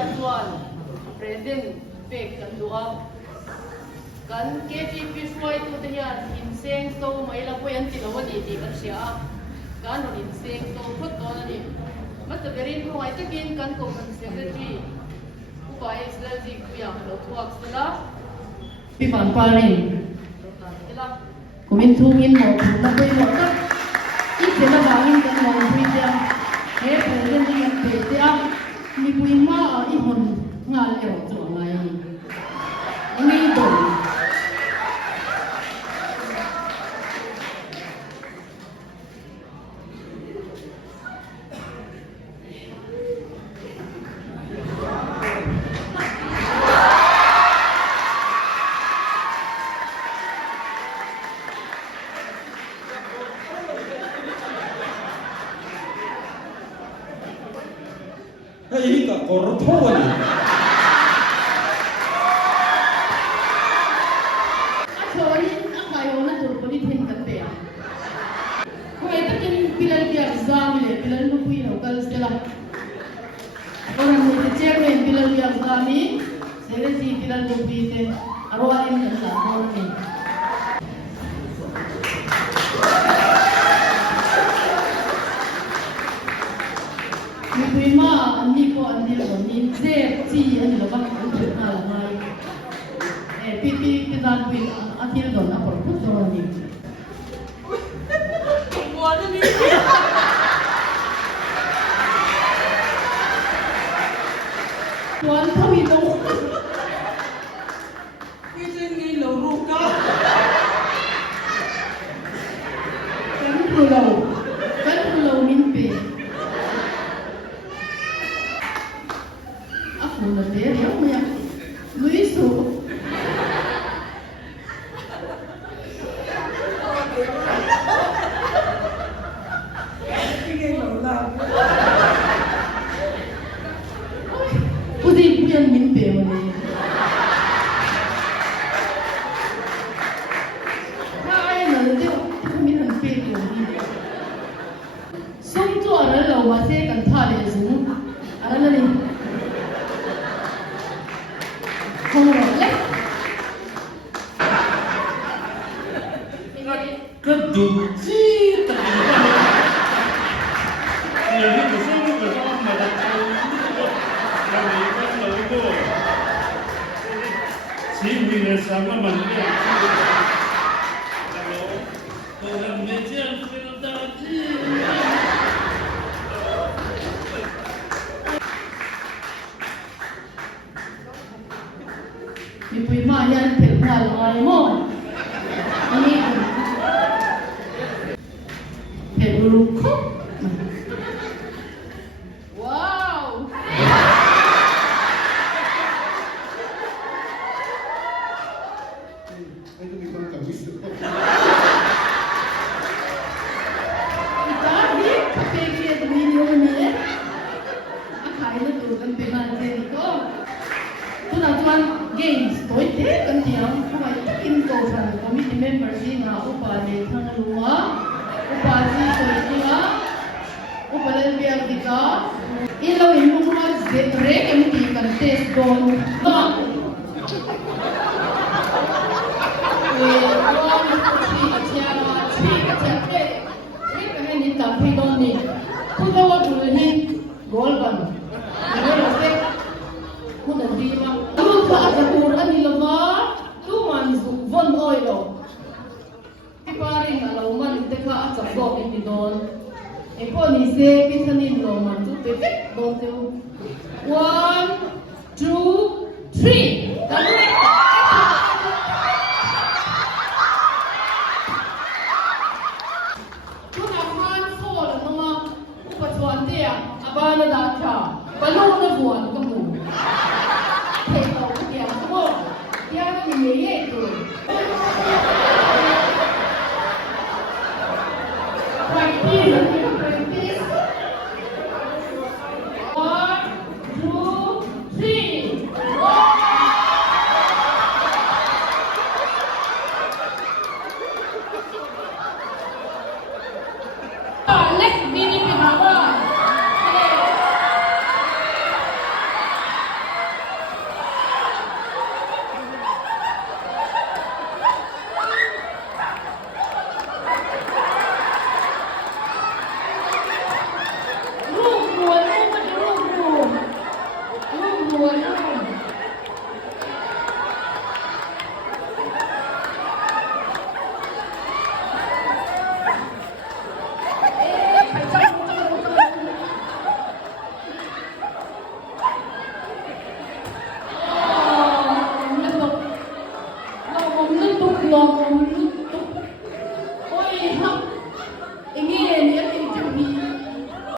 Atuan, President Pek Kanduang. Kan KGP Shuai tu dia inseng so mai la poyan ti lawan di kan sia. Kan inseng so khut to na ni. Mat berin ko ai takin kan ko kan secretary. Upai selji ku yang lo tuak sela. Pifan paring. Kumin thungin mo na poi mo ta. Ite na bangin kan mo pui dia. He president ni pe dia. Ni pui ma I hon ngal ero to ngai. Ni do. Hei ka korthon. Sorry, ang kayo na turbulit hin kan pe. Kung ito kin pilal ki exam le pilal mo pui no kal stela. Orang mo te chairman pilal ki exam ni sere si pilal mo pui te arwain kan la orang ni. Prima ni ko andi ko ni je ji ani lo ba ko tu na la mai pi dan pi atil do na por ku do ni mo na ni tuan thawi do ki je ni lo ru ka kan ku lo min pe Una serie, ya. Luiso. Pudi puyan min pe mo ni. Kai na de min han pe ko ni. Song to ara lo wa se kan tha le su. Ara na ni. Không rồi đấy. Cái dụng chi tại nhiều khi một số người ta mà đặt câu là vì con lẩu cô chỉ vì là sáng mà mình biết lẩu tôi làm mấy chuyện phải làm ta chi Di prima yan perhal ngai mo. Ini perluku. Wow. Itu bukan kamis. Tadi kapegi video ni. Akai na turun pingan ko. Tuan games toy te kan tiang kumai takin ko san committee members na upa ni thangalua upa si soitinga upalal biang dika ilaw imo kuma zetre kemti kan test don ba ni tapi don ni kudawa dulni golban kuna dima tu ka atakur ani lama tu manzu von oilo ti pari na lo man te ka atsa go ni don e ko ni se pisanin lo man tu pe don te